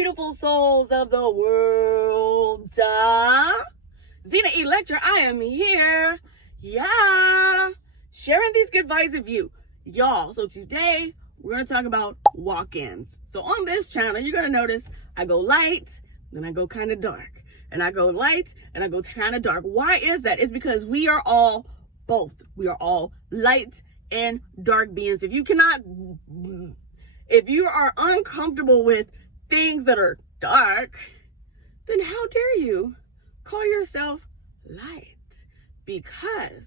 beautiful souls of the world. Zena Electra, I am here. Yeah. Sharing these good vibes with you. Y'all, so today we're going to talk about walk-ins. So on this channel, you're going to notice I go light, then I go kind of dark. And I go light, and I go kind of dark. Why is that? It's because we are all both. We are all light and dark beings. If you are uncomfortable with things that are dark, then how dare you call yourself light? Because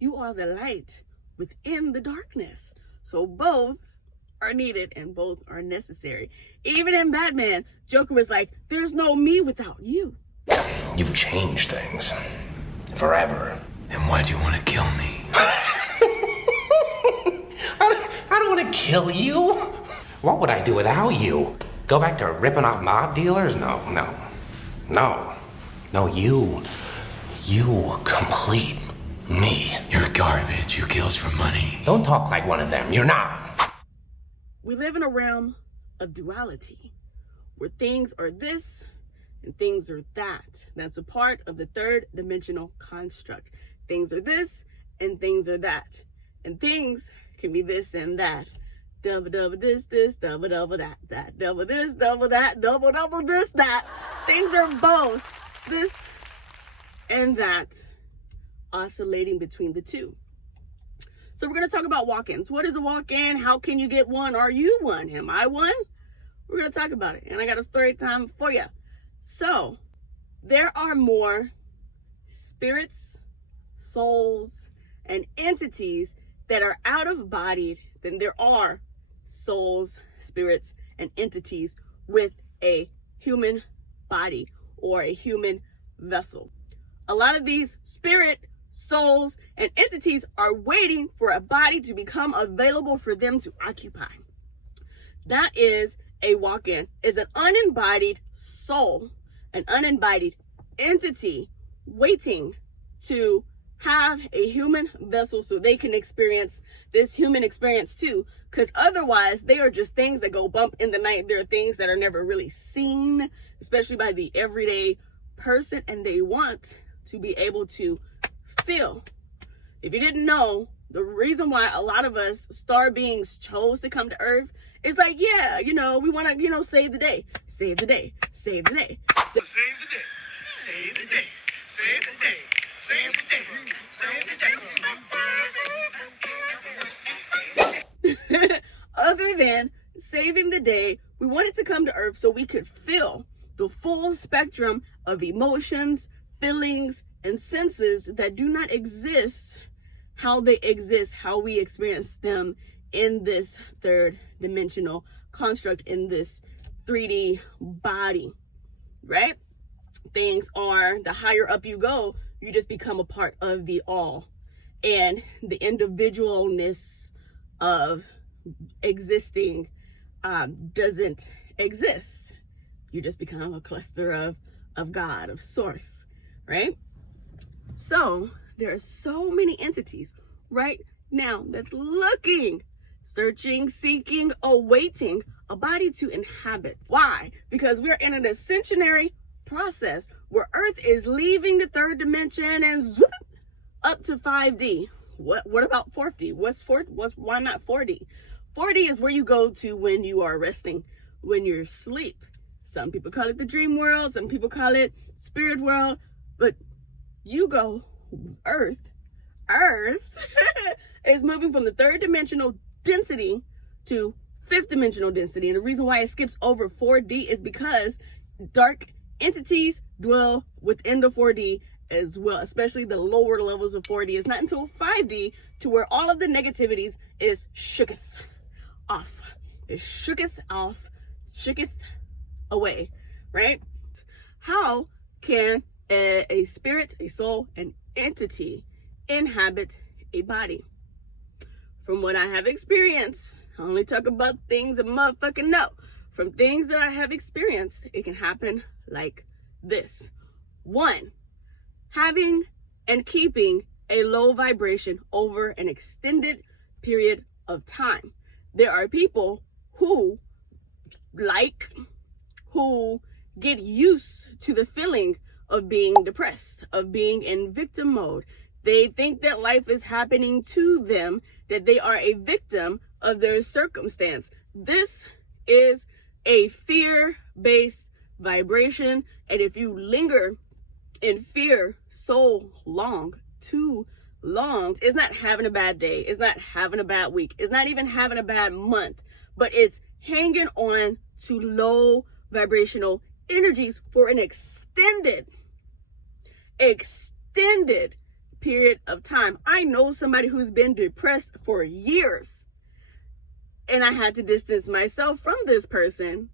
you are the light within the darkness. So both are needed and both are necessary. Even in Batman, Joker was like, there's no me without you. You've changed things. Forever. And why do you want to kill me? I don't want to kill you. What would I do without you? Go back to ripping off mob dealers? No. You complete me. You're garbage who kills for money. Don't talk like one of them. You're not. We live in a realm of duality, where things are this and things are that. That's a part of the third dimensional construct. Things are this and things are that. And things can be this and that. Double this, double that. Double this, double that, double this, that. Things are both this and that, oscillating between the two. So we're going to talk about walk-ins. What is a walk-in? How can you get one? Are you one? Am I one? We're going to talk about it. And I got a story time for you. So there are more spirits, souls, and entities that are out of bodied than there are souls, spirits, and entities with a human body or a human vessel. A lot of these spirit, souls, and entities are waiting for a body to become available for them to occupy. That is a walk-in. Is an unembodied soul, an unembodied entity waiting to have a human vessel so they can experience this human experience too. Because otherwise, they are just things that go bump in the night. There are things that are never really seen, especially by the everyday person, and they want to be able to feel. If you didn't know, the reason why a lot of us star beings chose to come to Earth is like, yeah, we want to, save the day. Save the day. Save the day. Save the day. Save the day. Save the day. Save the day. Save the day. Other than saving the day, we wanted to come to Earth so we could feel the full spectrum of emotions, feelings, and senses that do not exist how they exist, how we experience them in this third dimensional construct, in this 3D body, right? Things are, the higher up you go, you just become a part of the all. And the individualness of existing doesn't exist. You just become a cluster of God, of source, right? So there are so many entities right now that's looking, searching, seeking, awaiting a body to inhabit. Why? Because we're in an ascensionary process where Earth is leaving the third dimension and zoom up to 5D. What about 4D? Why not 4D? 4D is where you go to when you are resting, when you're asleep. Some people call it the dream world, some people call it spirit world, but you go Earth is moving from the third dimensional density to fifth dimensional density. And the reason why it skips over 4D is because dark entities dwell within the 4D as well, especially the lower levels of 4D. It's not until 5D to where all of the negativities is shooketh off. It shooketh off, shooketh away, right? How can a spirit, a soul, an entity inhabit a body? From what I have experienced, I only talk about things that motherfucking know. From things that I have experienced, it can happen like this. 1, having and keeping a low vibration over an extended period of time. There are people who who get used to the feeling of being depressed, of being in victim mode. They think that life is happening to them, that they are a victim of their circumstance. This is a fear-based vibration, and if you linger in fear so long, too long, it's not having a bad day, it's not having a bad week, it's not even having a bad month, but it's hanging on to low vibrational energies for an extended period of time. I know somebody who's been depressed for years, and I had to distance myself from this person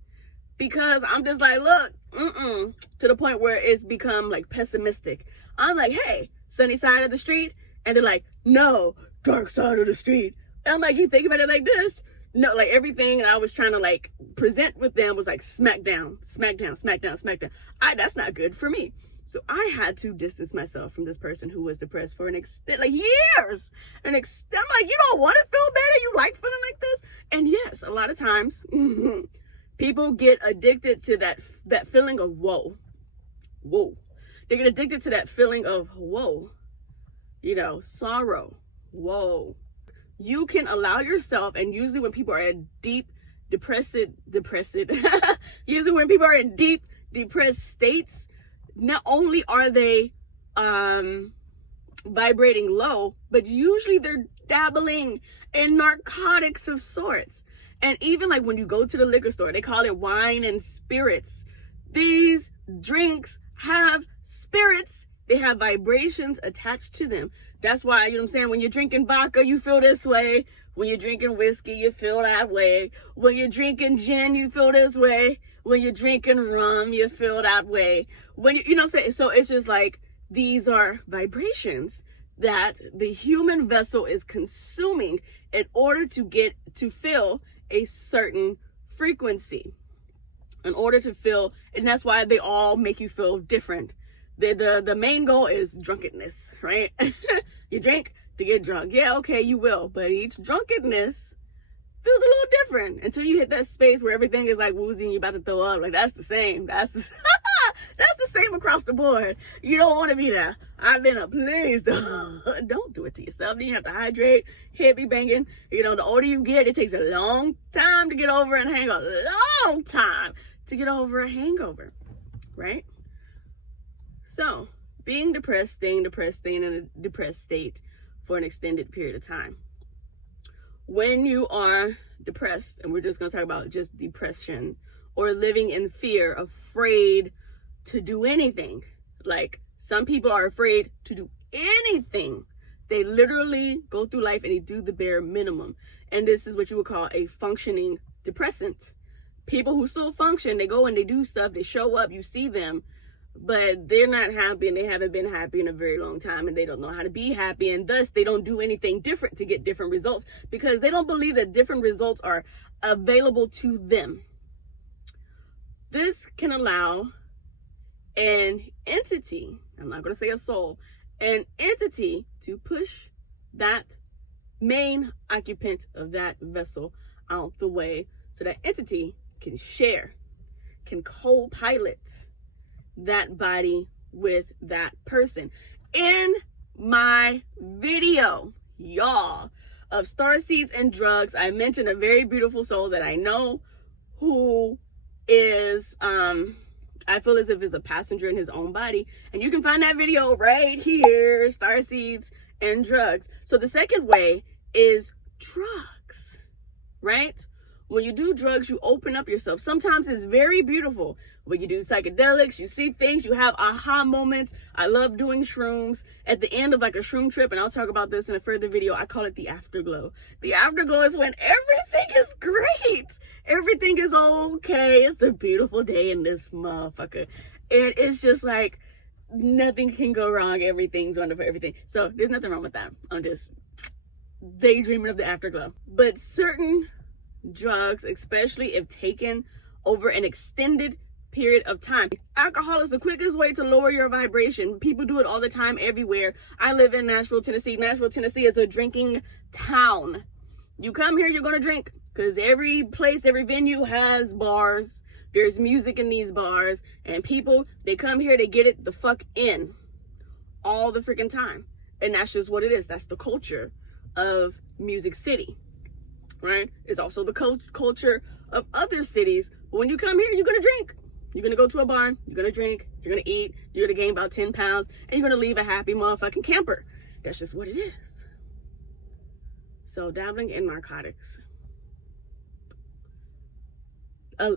because I'm just like, look, to the point where it's become like pessimistic. I'm like, hey, sunny side of the street, and they're like, no, dark side of the street. And I'm like, you think about it like this? No, like everything I was trying to like present with them was like smack down, smack down, smack down, smack down. That's not good for me. So I had to distance myself from this person who was depressed for an extent, like years. I'm like, you don't want to feel better? You like feeling like this? And yes, a lot of times people get addicted to that feeling of whoa. They get addicted to that feeling of whoa, sorrow, whoa. You can allow yourself, and usually when people are in deep usually when people are in deep depressed states, not only are they vibrating low, but usually they're dabbling in narcotics of sorts. And even like when you go to the liquor store, they call it wine and spirits. These drinks have spirits. They have vibrations attached to them. That's why, you know what I'm saying, when you're drinking vodka, you feel this way. When you're drinking whiskey, you feel that way. When you're drinking gin, you feel this way. When you're drinking rum, you feel that way. When you know what I'm saying? So it's just like, these are vibrations that the human vessel is consuming in order to get to feel a certain frequency. In order to feel, and that's why they all make you feel different. The main goal is drunkenness, right? You drink to get drunk. Yeah, okay, you will. But each drunkenness feels a little different until you hit that space where everything is like woozy and you're about to throw up. Like, that's the same. That's the same across the board. You don't want to be there. I've been please don't do it to yourself. Then you have to hydrate, head be banging. The older you get, it takes a long time to get over a hangover. Long time to get over a hangover, right? So, being depressed, staying in a depressed state for an extended period of time. When you are depressed, and we're just going to talk about just depression, or living in fear, afraid to do anything. Like, some people are afraid to do anything. They literally go through life and they do the bare minimum. And this is what you would call a functioning depressant. People who still function, they go and they do stuff, they show up, you see them, but they're not happy, and they haven't been happy in a very long time, and they don't know how to be happy, and thus they don't do anything different to get different results because they don't believe that different results are available to them. This can allow an entity, I'm not going to say a soul, an entity to push that main occupant of that vessel out the way so that entity can share, can co-pilot that body with that person. In my video, y'all, of Starseeds and Drugs, I mentioned a very beautiful soul that I know who is, I feel as if is a passenger in his own body. And you can find that video right here, Starseeds and Drugs. So the second way is drugs, right? When you do drugs, you open up yourself. Sometimes it's very beautiful. When you do psychedelics, you see things, you have aha moments. I love doing shrooms. At the end of like a shroom trip, and I'll talk about this in a further video, I call it the afterglow. The afterglow is when everything is great. Everything is okay. It's a beautiful day in this motherfucker. And it's just like, nothing can go wrong. Everything's wonderful, everything. So there's nothing wrong with that. I'm just daydreaming of the afterglow. But certain drugs, especially if taken over an extended period of time. Alcohol is the quickest way to lower your vibration. People do it all the time, everywhere. I live in Nashville, Tennessee. Nashville, Tennessee is a drinking town. You come here, you're going to drink, because every place, every venue has bars. There's music in these bars, and people, they come here, they get it the fuck in all the freaking time. And that's just what it is. That's the culture of Music City, right? It's also the culture of other cities. But when you come here, you're going to drink. You're going to go to a bar, you're going to drink, you're going to eat, you're going to gain about 10 pounds, and you're going to leave a happy motherfucking camper. That's just what it is. So dabbling in narcotics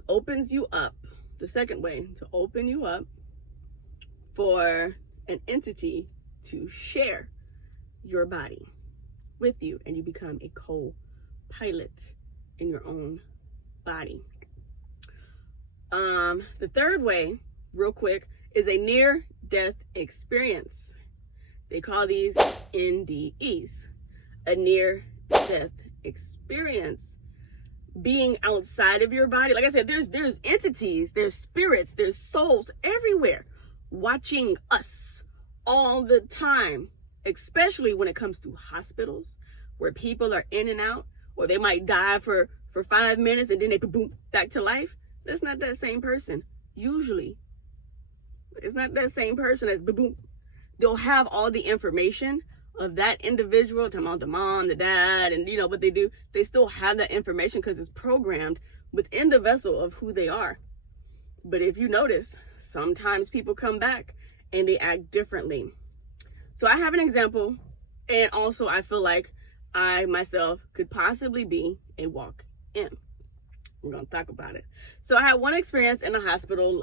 opens you up, the second way to open you up for an entity to share your body with you, and you become a co-pilot in your own body. The third way, real quick, is a near-death experience. They call these NDEs, a near-death experience. Being outside of your body, like I said, there's entities, there's spirits, there's souls everywhere watching us all the time, especially when it comes to hospitals where people are in and out, or they might die for 5 minutes and then they boom back to life. That's not that same person. Usually, it's not that same person as boom. They'll have all the information of that individual, talking about the mom, the dad, and you know what they do. They still have that information because it's programmed within the vessel of who they are. But if you notice, sometimes people come back and they act differently. So I have an example, and also I feel like I myself could possibly be a walk-in. We're gonna talk about it. So I had one experience in the hospital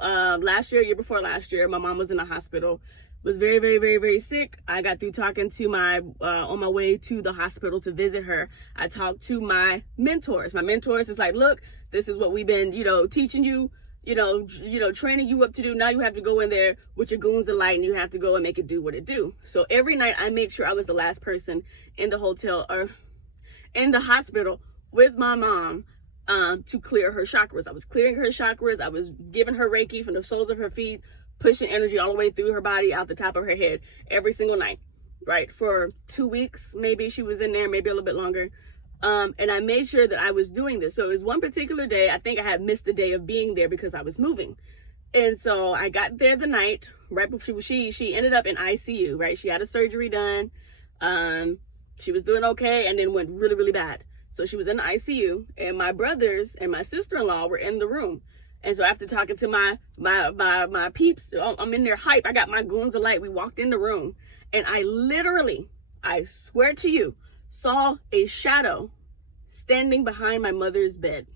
year before last year. My mom was in the hospital, was very, very, very, very sick. I got through talking to my, on my way to the hospital to visit her, I talked to my mentors. My mentors is like, look, this is what we've been, teaching you, training you up to do. Now you have to go in there with your goons of light and you have to go and make it do what it do. So every night I make sure I was the last person in the hotel or in the hospital with my mom to clear her chakras. I was clearing her chakras. I was giving her Reiki from the soles of her feet, pushing energy all the way through her body, out the top of her head, every single night, right? For 2 weeks, maybe she was in there, maybe a little bit longer. And I made sure that I was doing this. So it was one particular day, I think I had missed the day of being there because I was moving. And so I got there the night, right before she ended up in ICU, right? She had a surgery done. She was doing okay and then went really, really bad. So she was in the ICU, and my brothers and my sister-in-law were in the room. And so after talking to my peeps, I'm in there hype. I got my goons of light. We walked in the room, and I literally, I swear to you, saw a shadow standing behind my mother's bed.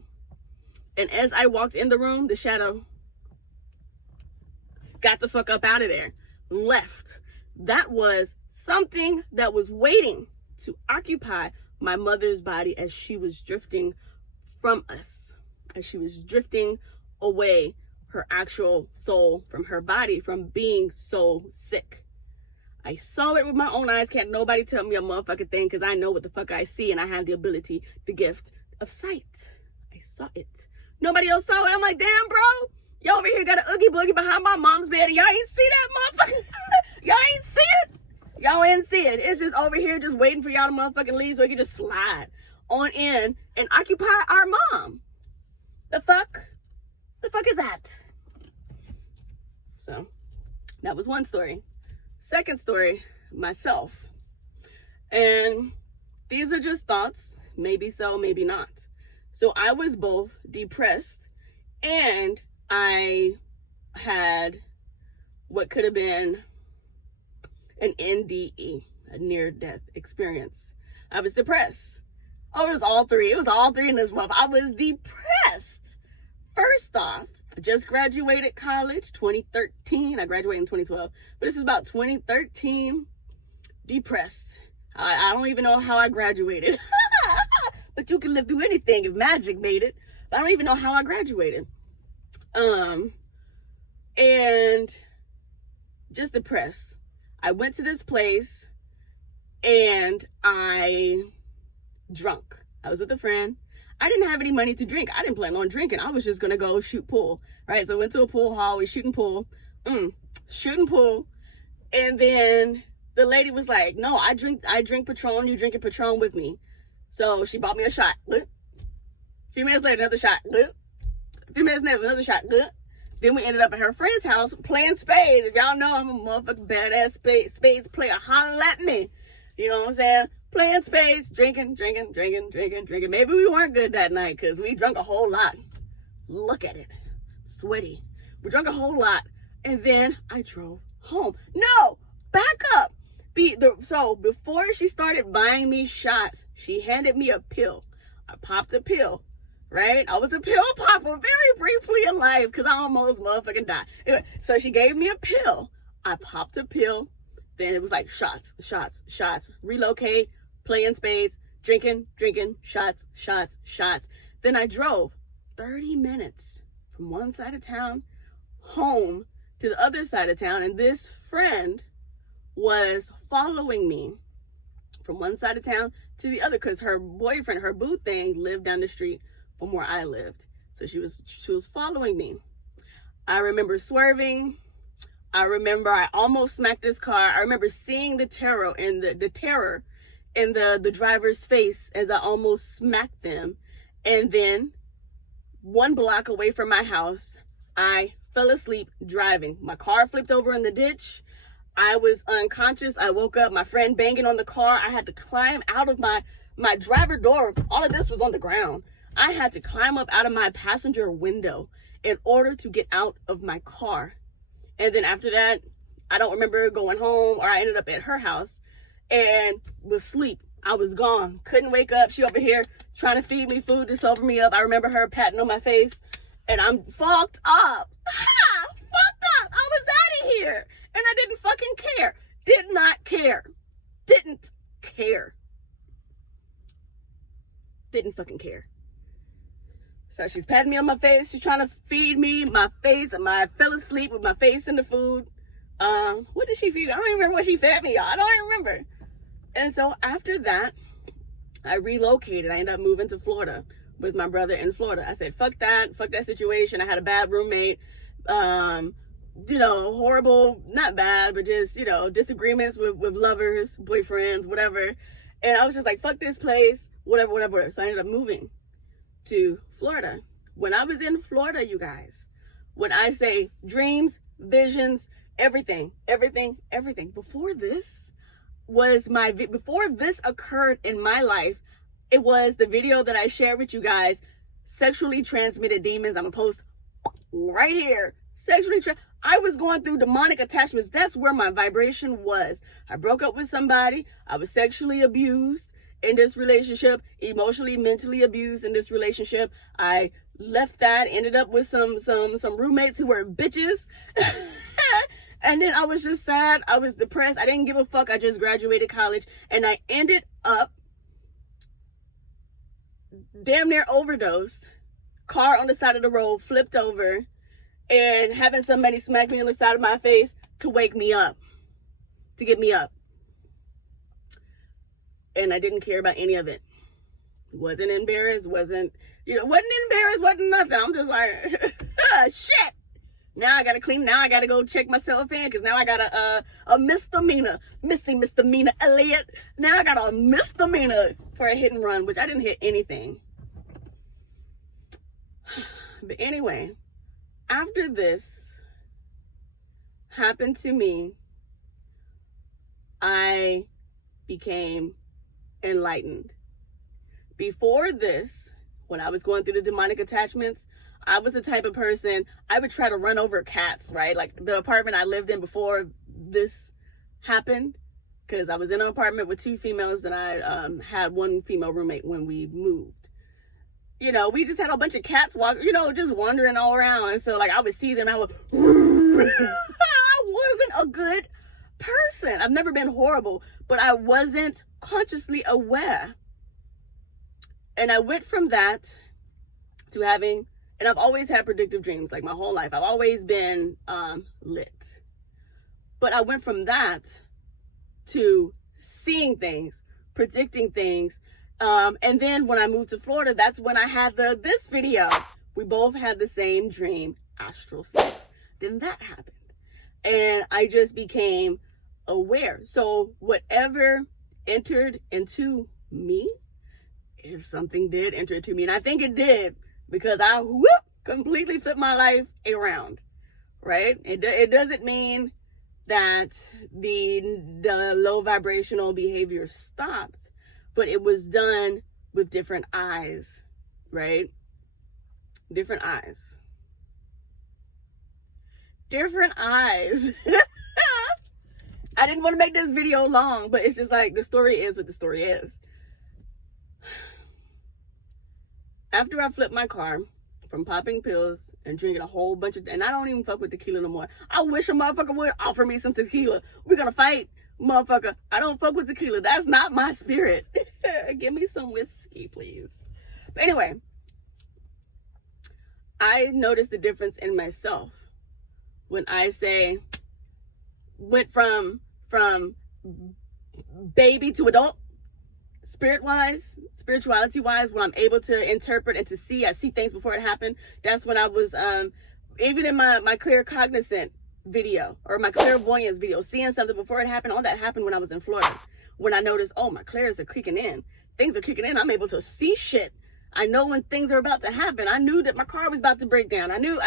And as I walked in the room, the shadow got the fuck up out of there, left. That was something that was waiting to occupy my mother's body as she was drifting from us, as she was drifting away, her actual soul from her body, from being so sick. I saw it with my own eyes. Can't nobody tell me a motherfucking thing, because I know what the fuck I see, and I have the ability, the gift of sight. I saw it. Nobody else saw it. I'm like, damn, bro, y'all over here got an oogie boogie behind my mom's bed, and y'all ain't see that motherfucking y'all ain't see it. Y'all ain't see it. It's just over here just waiting for y'all to motherfucking leave so we can just slide on in and occupy our mom. The fuck? The fuck is that? So that was one story. Second story, myself. And these are just thoughts, maybe so, maybe not. So I was both depressed and I had what could have been an NDE, a near-death experience. I was depressed. Oh, it was all three. It was all three in this month. I was depressed. First off, I just graduated college, 2013. I graduated in 2012, but this is about 2013. Depressed. I don't even know how I graduated. But you can live through anything if magic made it. But I don't even know how I graduated. And just depressed. I went to this place and I drunk. I was with a friend. I didn't have any money to drink. I didn't plan on drinking. I was just gonna go shoot pool, right? So I went to a pool hall. We shooting pool, shooting pool, and then the lady was like, "No, I drink Patron. You drinking Patron with me?" So she bought me a shot. A few minutes later, another shot. A 3 minutes later, another shot. Then we ended up at her friend's house playing spades. If y'all know I'm a motherfucking badass spades player, holla at me. You know what I'm saying? Playing spades, drinking. Maybe we weren't good that night because we drank a whole lot. Look at it. Sweaty. We drank a whole lot. And then I drove home. No! Back up. So before she started buying me shots, she handed me a pill. I popped a pill. Right? I was a pill popper very briefly in life because I almost motherfucking died. Anyway, so she gave me a pill. I popped a pill. Then it was like shots. Relocate, playing spades, drinking, shots. Then I drove 30 minutes from one side of town home to the other side of town. And this friend was following me from one side of town to the other because her boyfriend, her boo thing, lived down the street from where I lived. So she was following me. I remember swerving. I remember I almost smacked this car. I remember seeing the terror in the driver's face as I almost smacked them. And then 1 block away from my house, I fell asleep driving. My car flipped over in the ditch. I was unconscious. I woke up, my friend banging on the car. I had to climb out of my driver door. All of this was on the ground. I had to climb up out of my passenger window in order to get out of my car. And then after that, I don't remember going home, or I ended up at her house and was asleep. I was gone. Couldn't wake up. She over here trying to feed me food to sober me up. I remember her patting on my face and I'm fucked up. Fucked up. I was out of here and I didn't fucking care. Did not care. Didn't care. Didn't fucking care. So she's patting me on my face. She's trying to feed me my face. And I fell asleep with my face in the food. What did she feed me? I don't even remember what she fed me, y'all. I don't even remember. And so after that, I relocated. I ended up moving to Florida with my brother in Florida. I said, fuck that situation. I had a bad roommate. Horrible, not bad, but just, disagreements with lovers, boyfriends, whatever. And I was just like, fuck this place, whatever. So I ended up moving to Florida. When I was in Florida, you guys, when I say dreams, visions, everything, before this occurred in my life, it was the video that I shared with you guys, sexually transmitted demons. I'm gonna post right here. I was going through demonic attachments. That's where my vibration was. I broke up with somebody. I was sexually abused in this relationship, emotionally, mentally abused in this relationship. I left that, ended up with some roommates who were bitches. And then I was just sad. I was depressed. I didn't give a fuck. I just graduated college and I ended up damn near overdosed, car on the side of the road, flipped over, and having somebody smack me on the side of my face to wake me up, to get me up. And I didn't care about any of it. Wasn't embarrassed, wasn't nothing. I'm just like, shit. Now I gotta clean. Now I gotta go check myself in because now I got a misdemeanor. Misdemeanor Elliot. Now I got a misdemeanor for a hit and run, which I didn't hit anything. But anyway, after this happened to me, I became enlightened. Before this, when I was going through the demonic attachments, I was the type of person, I would try to run over cats, right? Like the apartment I lived in before this happened, because I was in an apartment with 2 females and I had 1 female roommate when we moved. We just had a bunch of cats just wandering all around. And so like I would see them, I would, I wasn't a good person. I've never been horrible, but I wasn't consciously aware. And I went from that to having, and I've always had predictive dreams, like my whole life. I've always been lit. But I went from that to seeing things, predicting things. And then when I moved to Florida, that's when I had this video. We both had the same dream, Astral sex. Then that happened. And I just became aware. So whatever entered into me, if something did enter into me, and I think it did, because completely flipped my life around, right? It doesn't mean that the low vibrational behavior stopped, but it was done with different eyes, right? Different eyes. Different eyes. I didn't want to make this video long, but it's just like the story is what the story is. After I flipped my car from popping pills and drinking a whole bunch of, and I don't even fuck with tequila no more. I wish a motherfucker would offer me some tequila. We're gonna fight, motherfucker. I don't fuck with tequila. That's not my spirit. Give me some whiskey, please. But anyway, I noticed the difference in myself when I say went from baby to adult, spirituality wise, when I'm able to interpret and to see, I see things before it happened. That's when I was even in my claircognizant video or my clairvoyance video, seeing something before it happened. All that happened when I was in Florida, when I noticed, oh, my clairs are kicking in, things are kicking in, I'm able to see shit. I know when things are about to happen. I knew that my car was about to break down. I knew.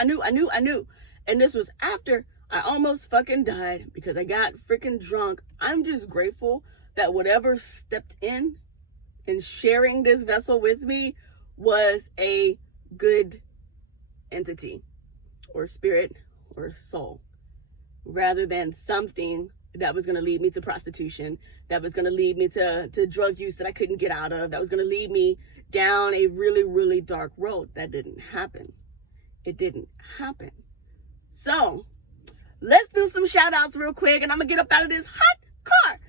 And this was after I almost fucking died because I got freaking drunk. I'm just grateful that whatever stepped in and sharing this vessel with me was a good entity or spirit or soul, rather than something that was going to lead me to prostitution, that was going to lead me to drug use that I couldn't get out of, that was going to lead me down a really, really dark road. That didn't happen. It didn't happen. So let's do some shout outs real quick, and I'm gonna get up out of this hot car.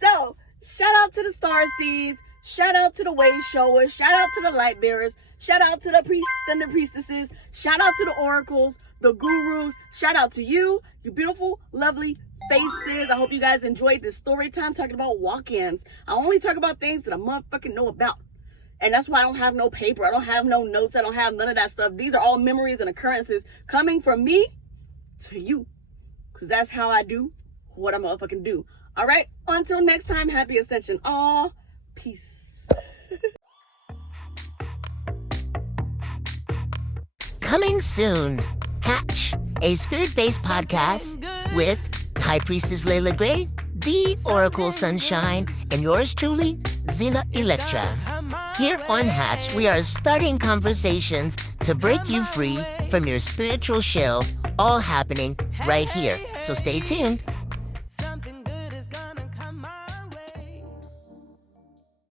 So shout out to the Starseeds, shout out to the way showers, shout out to the light bearers, shout out to the priests and the priestesses, shout out to the oracles, the gurus, shout out to you beautiful, lovely faces. I hope you guys enjoyed this story time talking about walk-ins. I only talk about things that I motherfucking know about. And that's why I don't have no paper. I don't have no notes. I don't have none of that stuff. These are all memories and occurrences coming from me to you. Because that's how I do what I motherfucking do. All right? Until next time, happy ascension. Aw, peace. Coming soon, Hatch, a spirit-based podcast with High Priestess Layla Gray, the Oracle Sunshine, and yours truly, Zena Electra. Here on Hatch, we are starting conversations to break you free from your spiritual shell, all happening right here. So stay tuned.